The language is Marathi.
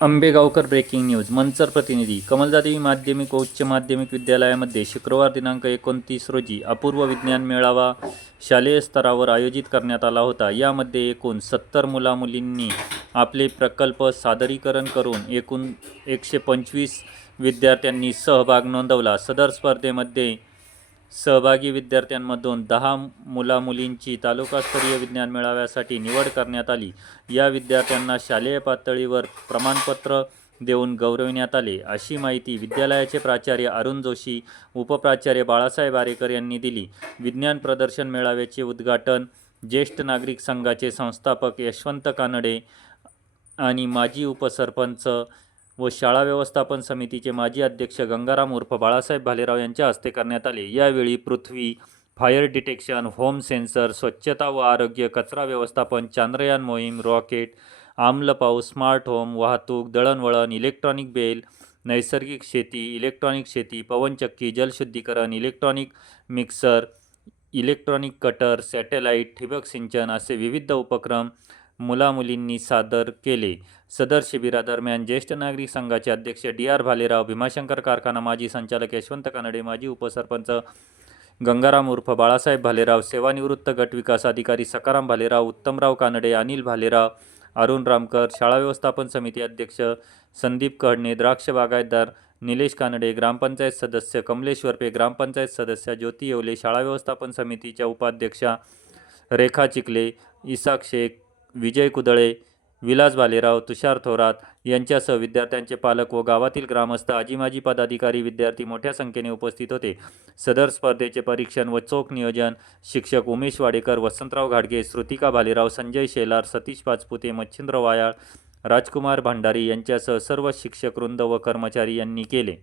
आंबेगावकर ब्रेकिंग न्यूज मंचर प्रतिनिधी कमलदादेवी माध्यमिक व उच्च माध्यमिक विद्यालयामध्ये शुक्रवार दिनांक एकोणतीस रोजी अपूर्व विज्ञान मेळावा शालेय स्तरावर आयोजित करण्यात आला होता. यामध्ये एकूण सत्तर मुलामुलींनी आपले प्रकल्प सादरीकरण करून एकूण एकशे पंचवीस विद्यार्थ्यांनी सहभाग नोंदवला. सदर स्पर्धेमध्ये सहभागी विद्यार्थ्यांमधून दहा मुलामुलींची तालुकास्तरीय विज्ञान मेळाव्यासाठी निवड करण्यात आली. या विद्यार्थ्यांना शालेय पातळीवर प्रमाणपत्र देऊन गौरविण्यात आले. अशी माहिती विद्यालयाचे प्राचार्य अरुण जोशी उपप्राचार्य बाळासाहेब आरेकर यांनी दिली. विज्ञान प्रदर्शन मेळाव्याचे उद्घाटन ज्येष्ठ नागरिक संघाचे संस्थापक यशवंत कानडे आणि माजी उपसरपंच व शाळा व्यवस्थापन समितीचे माजी अध्यक्ष गंगाराम उर्फ बाळासाहेब भालेराव यांच्या हस्ते करण्यात आले. यावेळी पृथ्वी फायर डिटेक्शन होम सेन्सर स्वच्छता व आरोग्य कचरा व्यवस्थापन चांद्रयान मोहीम रॉकेट आम्ल पाऊस स्मार्ट होम वाहतूक दळणवळण इलेक्ट्रॉनिक बेल नैसर्गिक शेती इलेक्ट्रॉनिक शेती पवनचक्की जलशुद्धीकरण electronic mixer electronic cutter satellite ठिबक सिंचन असे विविध उपक्रम मुलामुलींनी सादर केले. सदर शिबिरादरम्यान ज्येष्ठ नागरिक संघाचे अध्यक्ष डी आर भालेराव भीमाशंकर कारखाना माजी संचालक यशवंत कानडे माजी उपसरपंच गंगाराम उर्फ बाळासाहेब भालेराव सेवानिवृत्त गट विकास अधिकारी सकाराम भालेराव उत्तमराव कानडे अनिल भालेराव अरुण रामकर शाळा व्यवस्थापन समिती अध्यक्ष संदीप कडणे द्राक्ष बागायतदार निलेश कानडे ग्रामपंचायत सदस्य कमलेश वरपे ग्रामपंचायत सदस्य ज्योती येवले शाळा व्यवस्थापन समितीच्या उपाध्यक्षा रेखा चिखले इसाक शेख विजय कुदळे विलास भालेराव तुषार थोरात यांच्यासह विद्यार्थ्यांचे पालक व गावातील ग्रामस्थ आजीमाजी पदाधिकारी विद्यार्थी मोठ्या संख्येने उपस्थित होते. सदर स्पर्धेचे परीक्षण व चोख नियोजन शिक्षक उमेश वाडेकर वसंतराव घाडगे श्रुतिका भालेराव संजय शेलार सतीश पाचपुते मच्छिंद्र वायाळ राजकुमार भंडारी यांच्यासह सर्व शिक्षक वृंद व कर्मचारी यांनी केले.